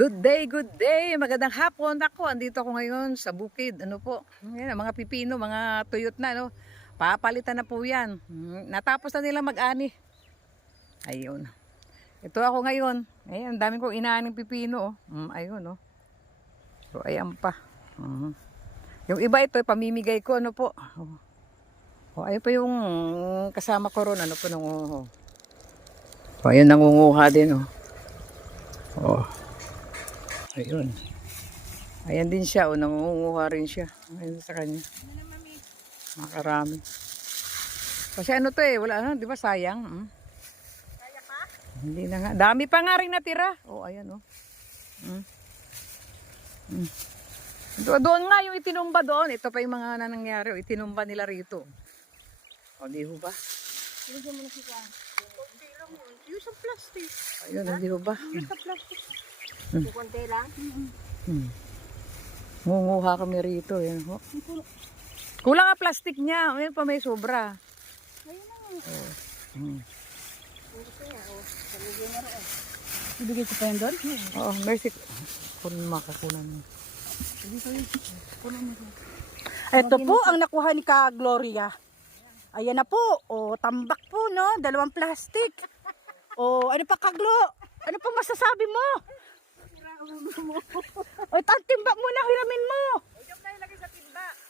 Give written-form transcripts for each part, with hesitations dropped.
Good day. Magandang hapon. Ako, andito ako ngayon sa bukid. Ano po? Ayan, mga pipino, mga tuyot na, no? Papalitan na po yan. Natapos na nila mag-ani. Ayun. Ito ako ngayon. Ayan, dami kong inaaning pipino. Ayun, no? So, ayan pa. Yung iba ito, pamimigay ko, ano po? Ayun pa yung kasama ko ron, ano po, nangunguha. Ayun, nangunguha din, Ayun. Ayan din siya, nangunguha rin siya. Ayun sa kanya. Makarami. Kasi ano to wala di ba sayang? Kaya pa? Hindi na nga. Dami pa nga rin natira. Ayan Doon nga yung itinumba doon. Ito pa yung mga nangyari. Itinumba nila rito. Di ho ba? Ilagyan mo na siya. Kunti lang yun. Use ang plastic. Ayun, hindi ho ba? Use ang plastic. Kunti lang? Ngunguha kami rito. Yan ho. Kulang nga plastic niya. Ayun pa may sobra. Ayun na nga. Gusto niya. Saligyan na rin. Ibigay ko pa yan doon? Oo, mercy. Kung makakunan mo. Ito po ang nakuha ni Ka Gloria. Ayan na po. Tambak po, no? 2 plastic. Ano pa, Kaglo? Ano pa masasabi mo? Timbak mo na, hiramin mo.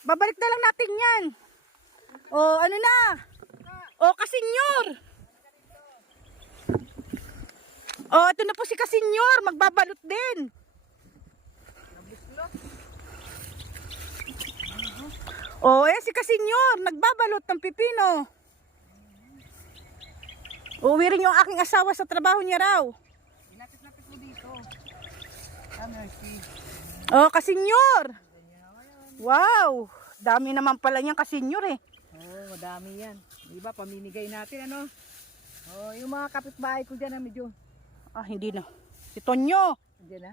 Babalik na lang natin yan. Ano na? Kasenyor. Ito na po si Kasenyor. Magbabalot din. Ayan si Kasenyor. Nagbabalot ng pipino. Uwi rin yung aking asawa sa trabaho niya raw. Lapit-lapit mo dito. Kasenyor. Wow. Dami naman pala niyang Kasenyor Madami yan. Diba, pamimigay natin, ano? Yung mga kapitbahay ko dyan, medyo. Hindi na. Si Tonyo. Hindi na.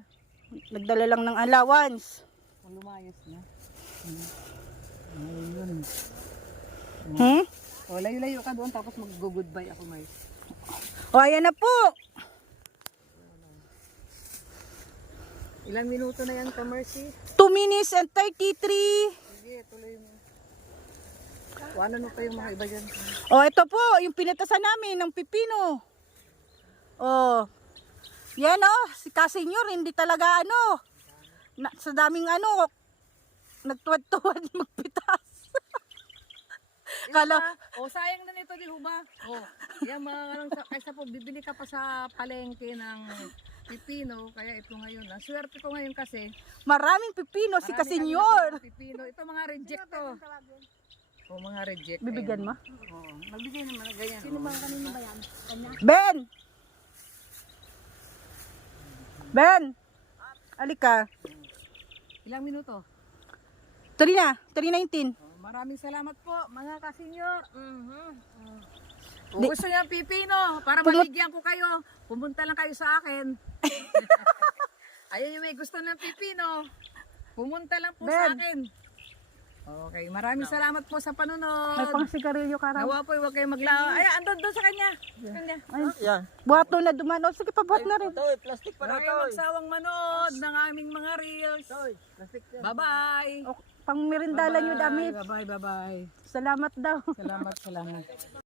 Nagdala lang ng allowance. Lumayos na. Ayun. Layo-layo ka doon, tapos mag-goodbye ako, May. Ayan na po. Ilang minuto na yan, Ka-Mercy? 2 minutes and 33. Sige, tuloy mo. Ano pa yung mga iba dyan? Ito po, yung pinitasan namin ng pipino. Yan si Kasenyor, hindi talaga sa daming nagtuwad-tuwad magpitas. Kala, sayang na nito, di ba? Yan kaysa po, bibili ka pa sa palengke ng pipino, kaya ito ngayon. Ang swerte ko ngayon kasi, maraming pipino si Kasenyor. Pipino, ito mga reject to. Mga reject. Bibigyan mo? Magbigay naman na ganyan. Sino mga kanino ba yan? Kanya? Ben! Alika. Ilang minuto? 3:19. Maraming salamat po, mga Kasenyor. Kung gusto niyo ng pipino, para mabigyan ko kayo, pumunta lang kayo sa akin. Ayun yung may gusto ng pipino, pumunta lang po sa akin. Okay, maraming salamat po sa panunod. May pang sigarilyo ka raw. Nawa po, huwag kayong maglawa. Ay, andun doon sa kanya. Yan. Buhato na duman. Sige, pabuhat na rin. Plastic pa na ito. Huwag magsawang manood ng aming mga reels. Bye-bye. Pang merindala nyo damit. Bye-bye. Salamat daw. Salamat.